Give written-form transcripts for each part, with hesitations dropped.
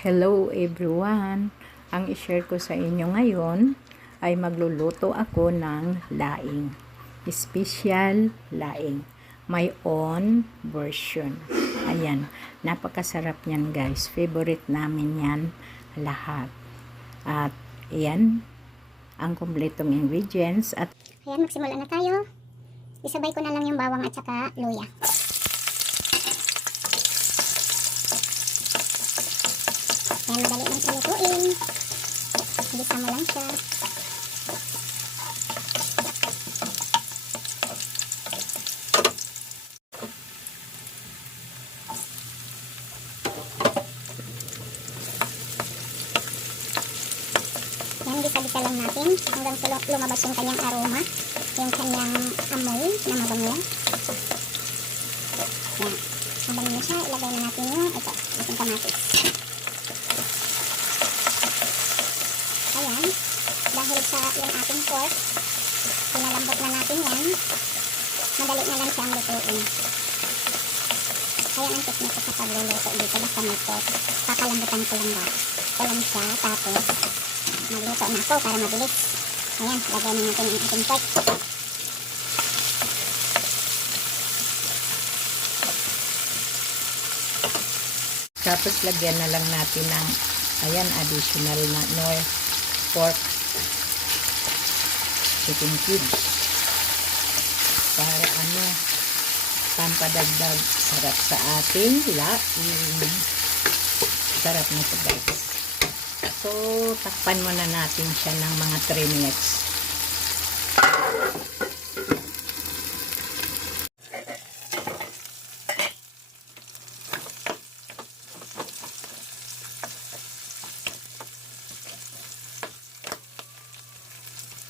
Hello everyone! Ang i-share ko sa inyo ngayon ay magluluto ako ng laing. Special laing. My own version. Ayan. Napakasarap niyan guys. Favorite namin yan lahat. At ayan ang kumpletong ingredients. At ayan, magsimula na tayo. Isabay ko na lang yung bawang at saka luya. Ayan, madali lang siya lutuin. Bisa mo lang siya. Ayan, bisa-bisa lang natin hanggang lumabas yung kanyang aroma, yung kanyang amoy na mabango. Ayan, mabango na siya. Ilagay na natin yung ating kamatis. Ayan, dahil sa yung ating pork, pinalambot na natin yan, madali na lang siyang lutuin. Ayan ang technique ko sa pagluluto dito, basta may pork, kakalambutan ko lang ba. Ito lang siya, tapos magluto na ako para mabilis. Ayan, lagay na natin yung ating pork. tapos lagyan na lang natin ng ayan, additional na Knorr pork chicken cubes para pampadagdag sarap sa ating laing. Sarap nito guys. So takpan muna natin siya ng mga 3 minutes.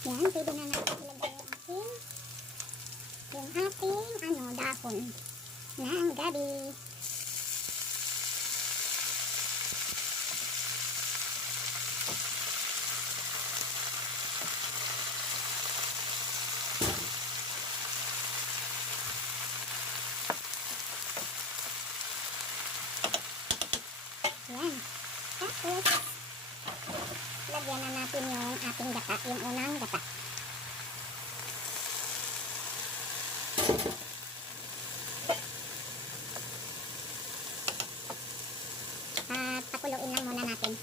Yan, pwede na natin ilagay yung ating dahon ng gabi. Yan. Tapos, lagyan na natin yung ating gata, yung unang gata. At pakuluin lang muna natin.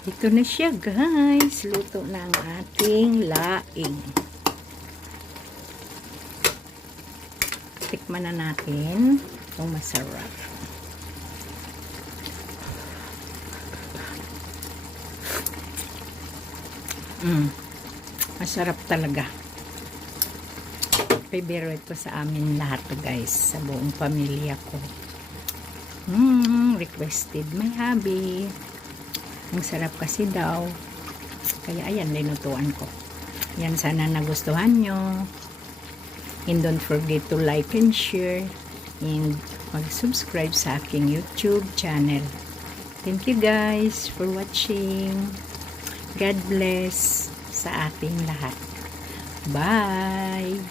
Ito na siya guys. Luto na ang ating laing. Tikman na natin kung masarap. Masarap talaga. Favorite ko sa amin lahat to guys. Sa buong pamilya ko. Requested my hubby. Ang sarap kasi daw. Kaya ayan, linutuan ko. Yan, sana nagustuhan nyo. And don't forget to like and share. And mag-subscribe sa aking YouTube channel. Thank you guys for watching. God bless sa ating lahat. Bye!